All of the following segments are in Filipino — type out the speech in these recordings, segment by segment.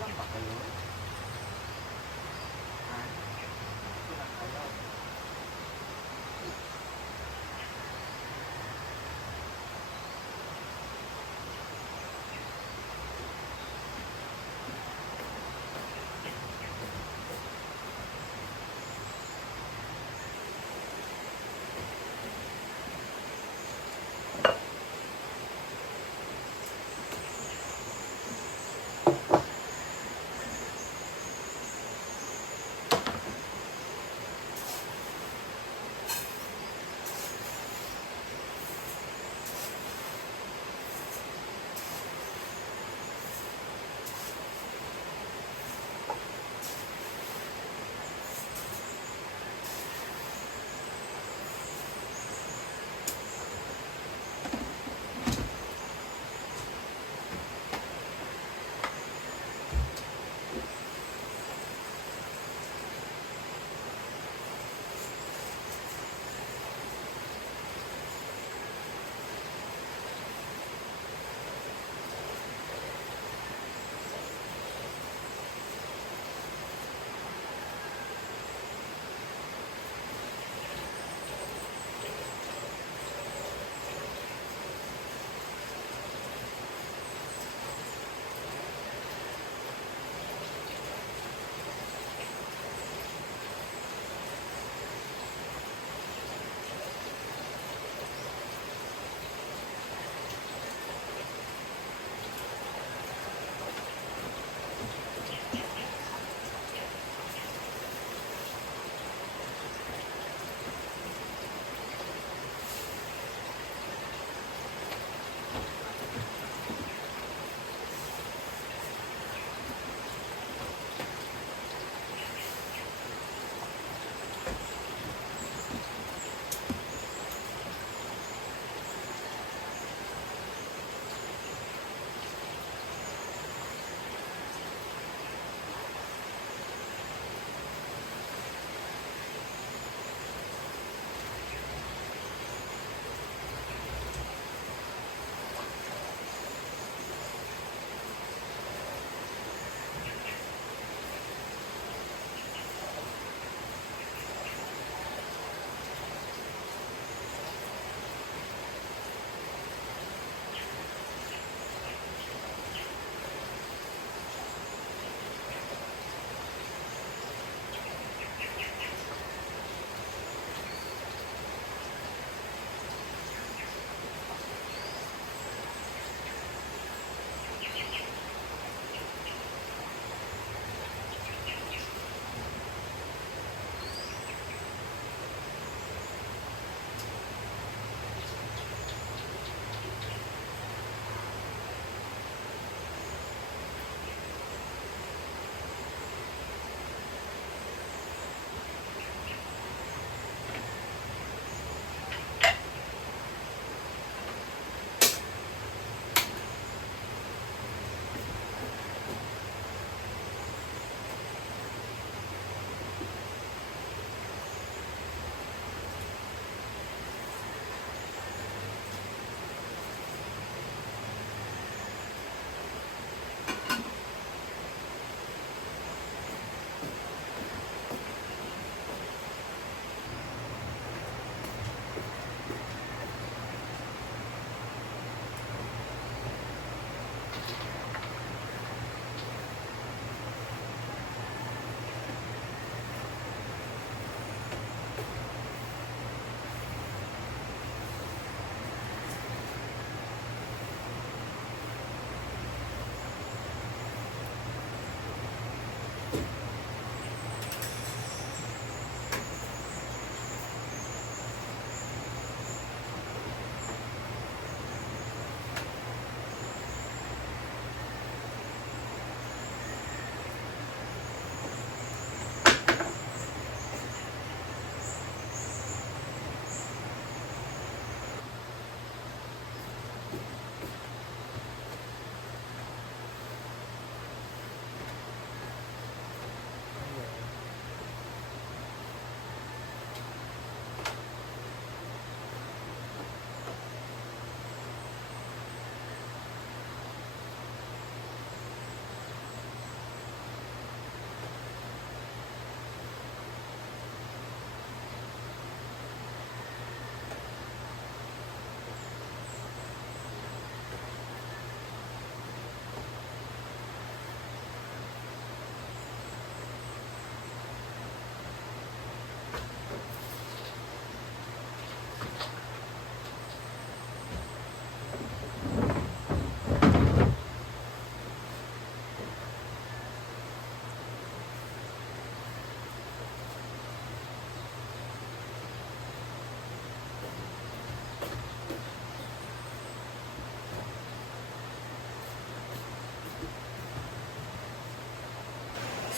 lang ba kayo? Ha? Dito lang kayo.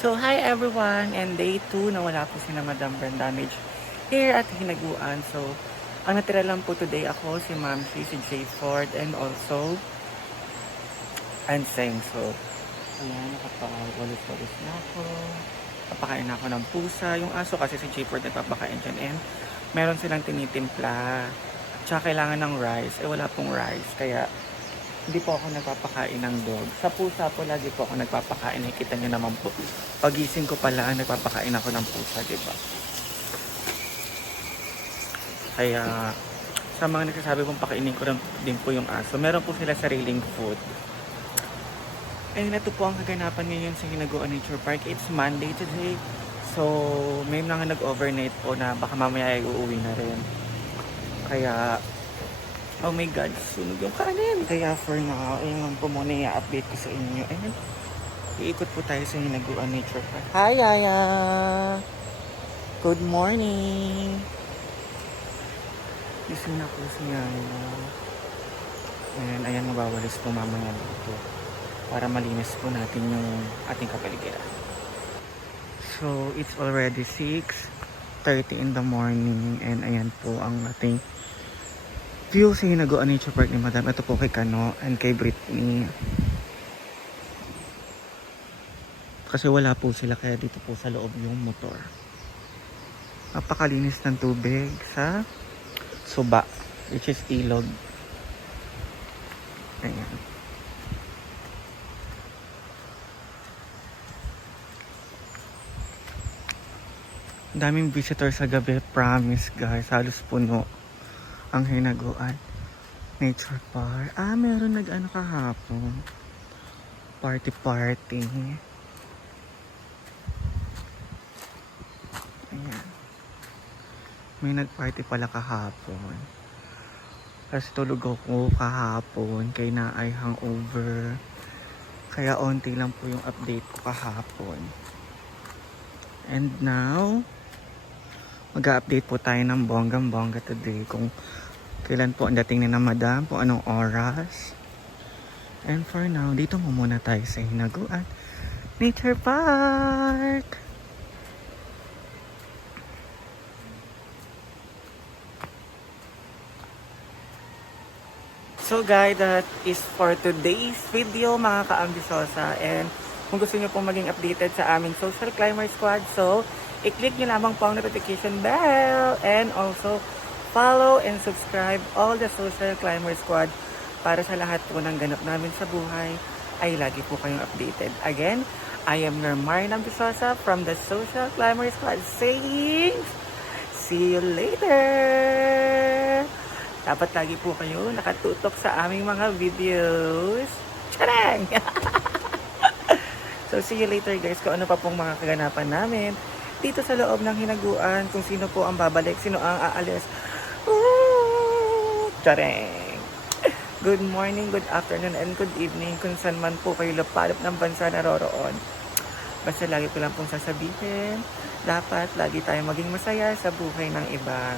So, hi everyone! And day 2 na wala po si na Madam Brand Damage here at Hinaguan. So, ang natira lang po today ako, si Ma'am Shi, si Jay Ford, and also Anseng. So, ayan, nakapag-walis-walis na ako. Papakain na ako ng pusa. Yung aso kasi si Jay Ford nagpapakain dyan. And meron silang tinitimpla. Tsaka kailangan ng rice. Wala pong rice. Kaya, hindi po ako nagpapakain ng dog. Sa pusa po, lagi po ako nagpapakain. Nakikita nyo naman po. Pagising ko pala, nagpapakain ako ng pusa, diba? Kaya, sa mga nagsasabi pong pakainin ko din po yung aso, meron po sila sariling food. And ito po ang kaganapan ngayon sa Hinaguan Nature Park. It's Monday today. So, may mga nag-overnight po na baka mamaya ay uuwi na rin. Kaya, oh my God, sunog yung kanin. Kaya for now, ayun po muna i-update ko sa inyo. And iikot po tayo sa Hinaguan Nature Park. Hi, Yaya! Good morning! Gising na po si Yaya. And ayan, mabawalis po mamaya dito para malinis po natin yung ating kapaligiran. So, it's already 6:30 in the morning. And ayan po ang ating view sa Hinaguan Nature Park ni Madam. Ito po kay Kano and kay Britney. Kasi wala po sila kaya dito po sa loob yung motor. Napakalinis ng tubig sa Suba, which is Ilog. Ayan. Daming visitor sa gabi, promise guys. Halos puno ang Hinaguan Nature Park. Meron nag-ano kahapon. Party. Ayan. May nag-party pala kahapon. Kasi tulog ako kahapon. Kaya na ay hangover. Kaya onti lang po yung update ko kahapon. And now, mag-update po tayo ng bonggang-bongga today. Kung kailan po ang dating ni na Madam, kung anong oras. And for now, dito muna tayo sa Hinaguan Nature Park. So guys, that is for today's video mga ka-ambisosa. And kung gusto nyo pong maging updated sa aming Social Climber Squad, so i-click nyo lamang po ang notification bell. And also, follow and subscribe all the Social Climber Squad para sa lahat po ng ganap namin sa buhay ay lagi po kayong updated. Again, I am your Marina Ambisosa from the Social Climber Squad saying, see you later! Dapat lagi po kayo nakatutok sa aming mga videos. Tadang! So, see you later guys kung ano pa pong mga kaganapan namin dito sa loob ng Hinaguan, kung sino po ang babalik, sino ang aalis. Tadang! Good morning, good afternoon, and good evening kung saan man po kayo lapalop ng bansa naroroon. Basta lagi ko lang pong sasabihin, dapat lagi tayong maging masaya sa buhay ng iba.